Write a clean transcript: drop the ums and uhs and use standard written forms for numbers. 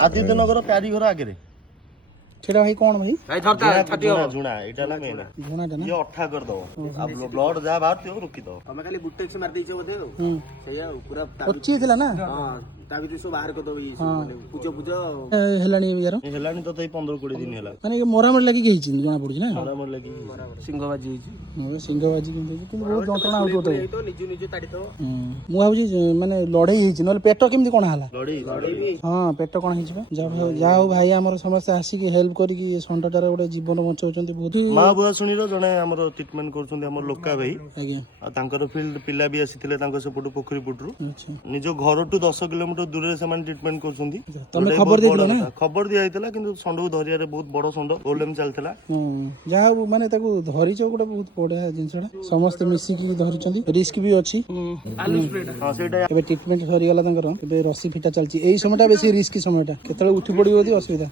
आदित्य नगर प्यारी घर आगे सेटा भाई कौन भाई झुणा एटा ना मेन झुणा ना ये अठा कर दो अब ब्लड जा बाहर थियो रुकी दो हमें खाली बुटेक्स मार देइछे बोधे सही पूरा पच्ची थिला ना हां ता भी सो बाहर कर दो ई पूजो पूजो हेलानी यार हेलानी तो 15 20 दिन हेला माने मोरामर लागी गई छि जना पड़ी ना मोरामर लगी सिंहबाजी होइछे सिंहबाजी किंतु बहुत जंत्रणा होतो तो तो निजु निजु ताडी तो मु भाबुजी माने लड़ाई हिछि नले पेट केमति कोन हला लड़ी भी हां पेट कोन हिछि बा जा हो भाई हमर समस्त आसी के हेल्प करी कि संडटार गोटे जीवन बचाउछन्ती बहुत मां बुआ सुनिरो जने हमर ट्रीटमेंट करछन्ती हमर लोका भाई आज्ञा आ तांकर फील्ड पिला भी आसीथिले तांको सेपटु पोखरी पुटरू अच्छा निजो घर टू 10 किलोमीटर दूर रे समान ट्रीटमेंट करछन्ती तमे खबर देदिलो ना खबर दिया आइतला किंतु संडो धरिया रे बहुत बड़ संडो प्रॉब्लम चलतला जा हो माने ताको धरिचो गोटे बहुत बढिया जिंसडा समस्त मिसी की धरिचन्ती रिस्क भी अछि आलू स्प्रेड हां सेटा एबे ट्रीटमेंट सरी गला तांकर एबे रसी फिटा चलची एई समयटा बेसी रिस्क समयटा केतले उठी पडियो दी असुविधा